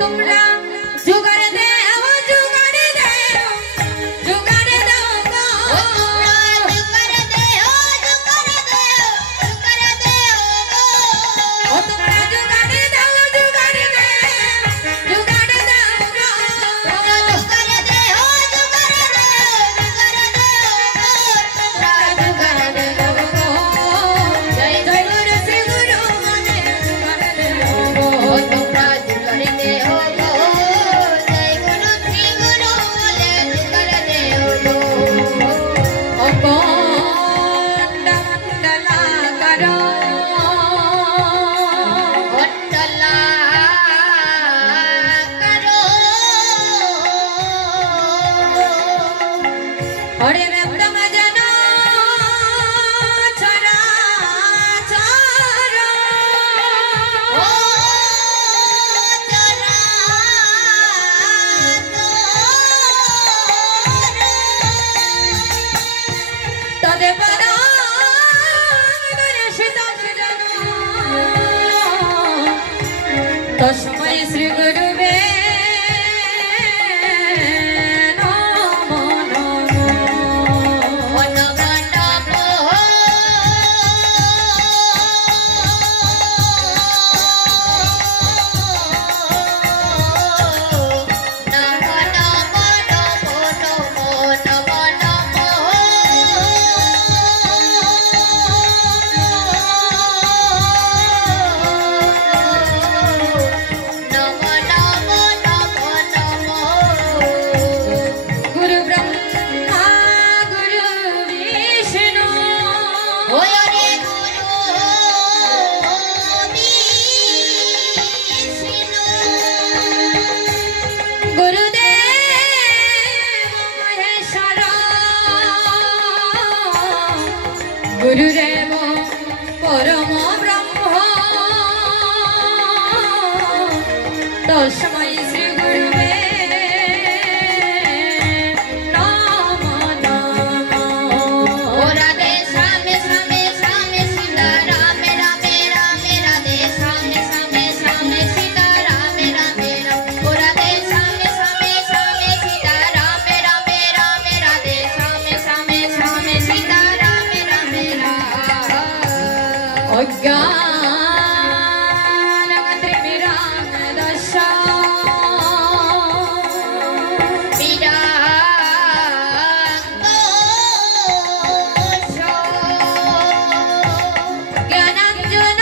তোমরা জোগাড় দেও জোগাড় দেও জোগাড় দাও গো তোমরা জোগাড় দেও জোগাড় দেও জোগাড় দেও গো ও তোমরা জোগাড় দাও জোগাড় দেও জোগাড় দাও গো তোমরা জোগাড় দেও জোগাড় দেও জোগাড় দেও গো তোমরা জোগাড় দেও গো জয় জয় গুরু শ্রী গুরু মনে জোগাড় দেও গো তোমরা জোগাড় দেও গো জয় গুরু শ্রী গুরু মনে জোগাড় দেও গো অকন্ড মণ্ডলা করো মণ্ডলা করো হরে বেদম জন চরা চর ও চরা তদেবর দর্শিতম জন তস্मै শ্রী গুরুবে নমো নমো নমো নমো गुरु ब्रह्मा गुरु विष्णु ओरे गुरु विष्णु गुरुदेव महेश्वर गुरुदेव परम ब्रह्म तस्मै श्री गुरुवे नमो नमो ओ राधे श्यामे श्यामे श्यामे सीता रामे रामे रामे राधे श्यामे श्यामे श्यामे सीता रामे रामे रामे ओ राधे श्यामे श्यामे श्यामे सीता रामे रामे रामे राधे श्यामे श्यामे श्यामे सीता रामे रामे रामे अज्ञानत्रिमिराम दशा ज्ञानांजन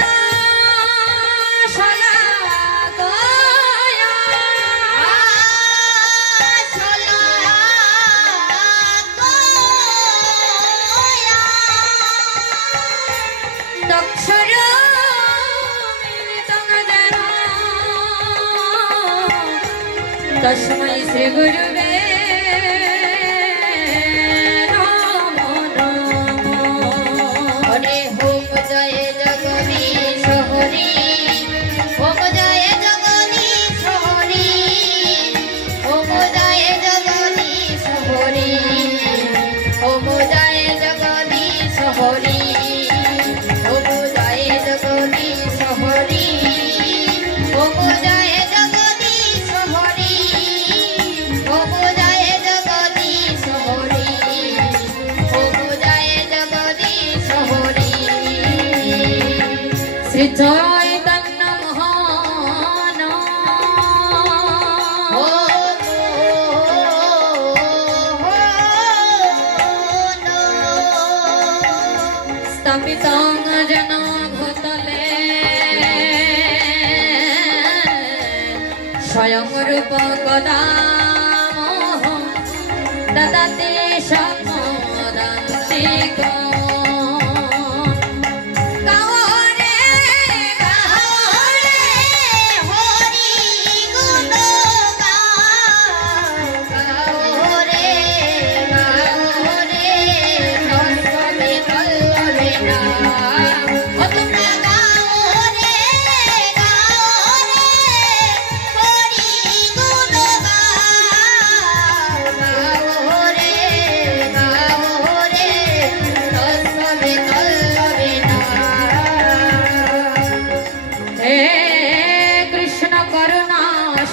शलाकया दक्षर तस्मै श्री गुरुवे नमो नमो हरे ओम जय जगदीश हरि ओम जय जगदीश हरि ओम जय जगदीश हरि ओम जय जगदीश हरि ओम जय जगदीश हरि ओम जय जगदीश हरि ओम जय जगदीश हरि ओम जय जगदीश हरि श्री चैतन्य महान स्थापितं जन भूतले स्वयं रूप कदा ददति शक्नोदन्तिकम्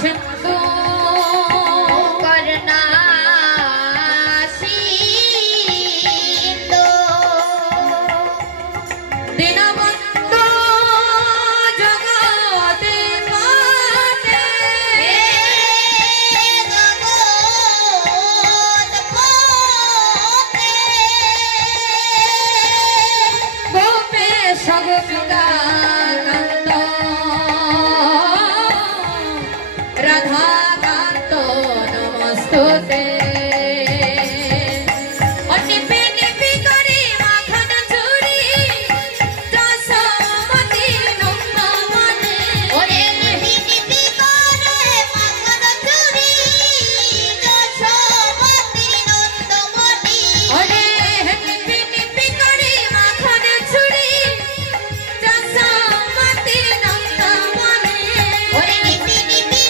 सिंधु करना सिंधु दीनबंधु जगते पाटे जगत पाटे गोपेश गोपिका राधाकांतो नमस्तुते निपि निपि करी माखन चूरी दशमती नंदमणि ओरे निपि निपि करे माखन चूरी दशमती नंदमणि ओरे निपि निपि करी माखन चूरी दशमती नंदमणि ओरे निपि निपि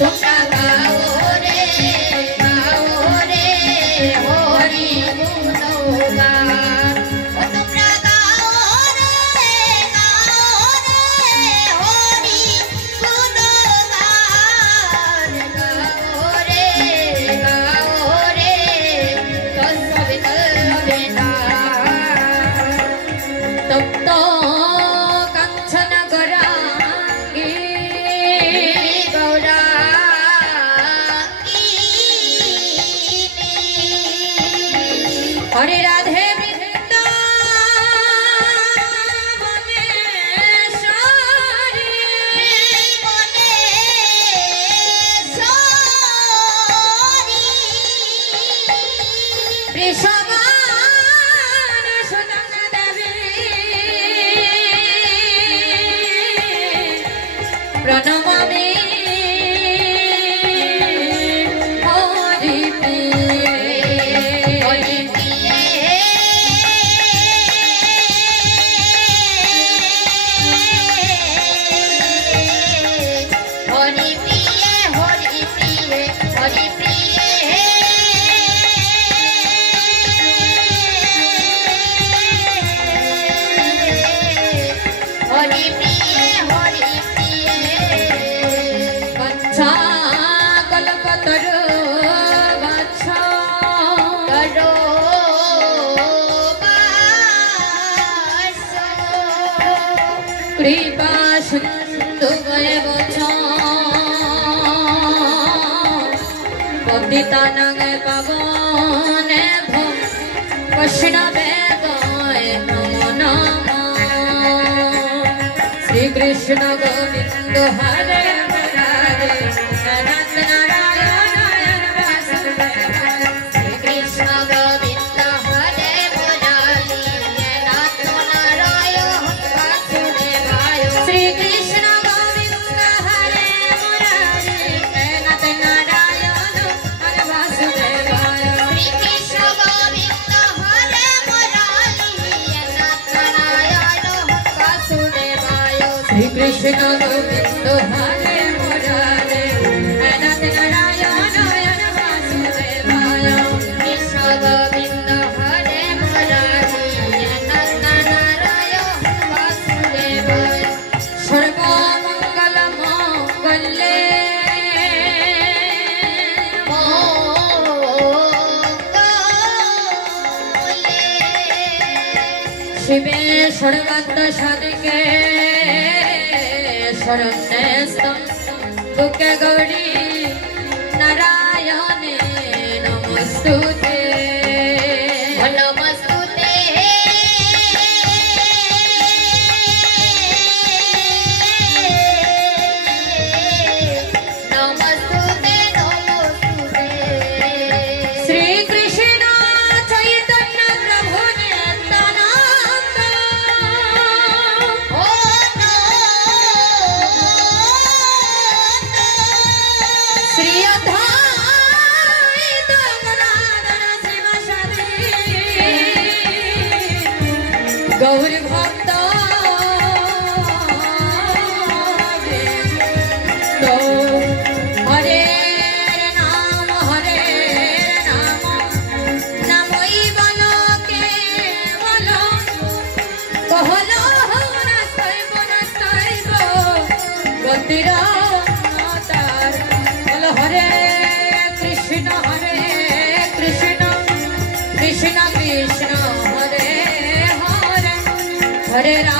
तुमरा गाओ रे हरि गुणगान ओ तुमरा गाओ रे हरि गुणगान गाओ रे कसवित बेना तप्त कंचन गौरांगी हरे राधे प्रणमामि कृपा सिंधु पतितानां पावन वैष्णवे नमो नमः श्री कृष्ण गोविंद हरे मुरारे अनंत नारायण वासुदेव श्री कृष्ण गोविंद हरे मुरारी अनंत नारायण वासुदेवाय श्री कृष्ण गोविंद हरे मुरारी अनंत नारायण वासुदेवाय श्री कृष्ण गोविंद हरे मुरारी अनंत नारायण वासुदेवाय श्री कृष्ण गोविंद हरे मुरारे अनंत नारायण वासुदेवाय कृष्ण गोविंद हरे मुरारी अनंत नारायण वासुदेवाय सर्वमंगल मंगले शिवे सर्वार्थ साधिके शरण्यस्तं दुःखे गौरी नारायणे नमस्तुते नमस्तुते नमस्तुते नमस्तुते श्री कृष्ण चैतन्य प्रभु नित्यानंद ओ श्री अद्वैत गदाधर शिवसादि गौर भक्त हरे नाम नमोई बलो के बलो कहलो हरे राम